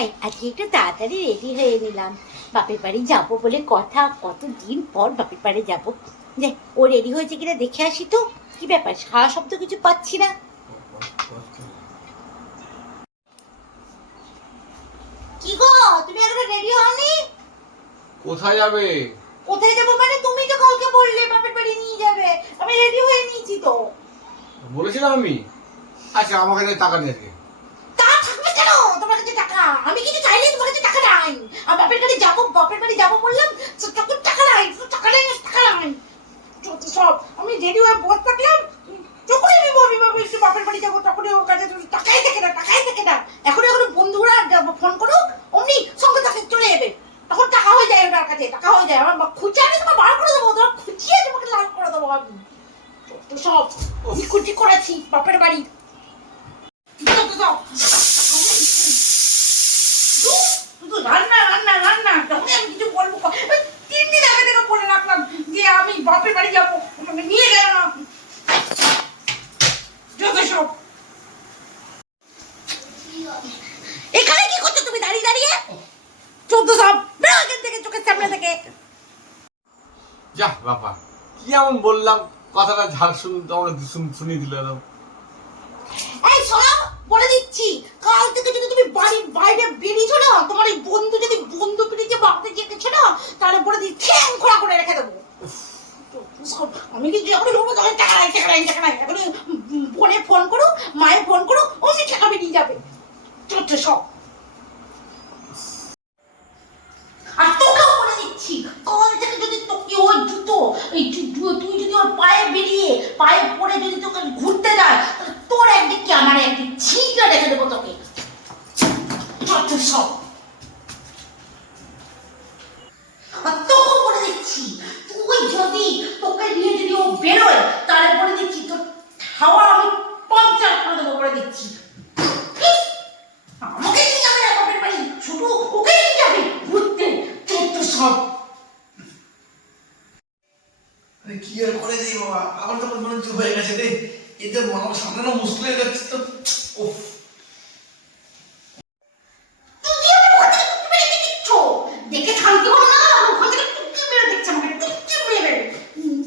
তাই আজকে একটু তাড়াতাড়ি রেডি হয়ে নিলাম। বাপের বাড়ি যাব বলে কথা কতদিন পর বাপের বাড়ি যাব? যে ও রেডি হয়েছে কিনা দেখে আসি তো। কি ব্যাপার সারা শব্দ কিছু পাচ্ছি না? কি গো তুমি এখনও রেডি হওনি? কোথায় যাবে? কোথায় যাব মানে তুমি তো কালকে বললে বাপের বাড়ি নিয়ে যাবে। আমি রেডি হয়ে নিয়েছি তো। বলেছিলাম আমি। আচ্ছা আমার কাছে টাকা নিয়ে আজকে তা থাকবে কেন তোমার কাছে টাকা আমি কিছু চাইলে তোমার কাছে টাকা নাই। আমি বাপের বাড়ি যাব, বাপের বাড়ি যাব বললাম তখন টাকা নাই টাকা নাই টাকা নাই। সব, আমি রেডি হয়ে বসে থাকলাম, যখনই আমি বলি বাবা একটু বাপের বাড়ি যাব, তখনই ওর কাছে টাকাই থাকে না টাকাই থাকে না এখন এখন বন্ধুরা ফোন করো অমনি সঙ্গে সাথে চলে যাবে। তখন টাকা হয়ে যায় ওনার কাছে, টাকা হয়ে যায়। আমার খুঁজে আনি তোমার বার করে দেবো তোমার খুঁজিয়ে তোমাকে লাল করে দেবো আমি। সব, খুঁজি করেছি বাপের বাড়ি যত সব শুধু রান্না রান্না রান্না তখনই আমি কিছু বলব ক- ওই তিন দিন আগে থেকে বলে রাখলাম যে আমি বাপের বাড়ি যাব আমাকে নিয়ে গেল না যত সব এখানে কি করছ তুমি দাঁড়িয়ে দাঁড়িয়ে চোদ্দ সব। বেরো থেকে চোখের সামনে থেকে। যা বাবা কি এমন বললাম? কথাটা ঝাড় শুন তোমরা শুন- শুনিয়ে দিল না এই শোনো বলে দিচ্ছি। কাল থেকে যদি তুমি বাড়ির বাইরে বেরিয়েছো না তোমার এই বন্ধু যদি বন্ধু পিড়িতে বাড়তে গেছে না তাহলে বলে দিই ঠ্যাং খোলা করে রেখে দেবো। আমি কি যখন তখন টাকা এখন ফোন করো মায়ের ফোন করো অমনি টাকা বেরিয়ে যাবে। চোদ্দ সব আর তোকেও বলে দিচ্ছি কাল থেকে যদি তোকে ওই জুতো এই জু- জু- তুই যদি ওর পায়ে বেরিয়ে পায়ে পড়ে যদি তোকে ঘুরতে যায় তাহলে তোর একদিক কি আমার একদিক ছিঁড়ে রেখে দেবো তোকে যত সব। আর বলে দিচ্ছি, তুই যদি তোকে নিয়ে যদি ও বেরোয়, তাহলে বলে দিচ্ছি, তোর হাওয়া আমি পঞ্চাশ করে দেবো বলে দিচ্ছি। আমাকে নিয়ে যাবে না বাপের বাড়ি? শুধু ওকে নিয়ে যাবে? ঘুরতে চোদ্দ সব। কি আর করে দিই বাবা? আমার তো মনে হচ্ছে হয়ে গেছে রে। এতে আমার সামলানো মুশকিল হয়ে যাচ্ছে তো উফ তুমি আমার ওখান থেকে টুকি মেরে দিয়ে দিচ্ছ। দেখে শান্তি হলো না আমার ওখান থেকে টুকি মেরে দিচ্ছে আমাকে টুকি মেরে উম,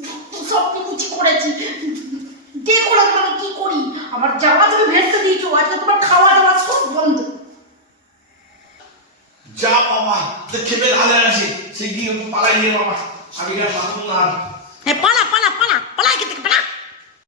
সব করেছি দেখো না তোমাকে কি করি? আমার জামা তুমি ভেস্তে দিয়েছ আজকে তোমার খাওয়া দাওয়া সব বন্ধ। যা বাবা তো খেপে ঢালে আছে। সে গিয়ে পালাই গিয়ে বাবা। আমি না হ্যাঁ পালা।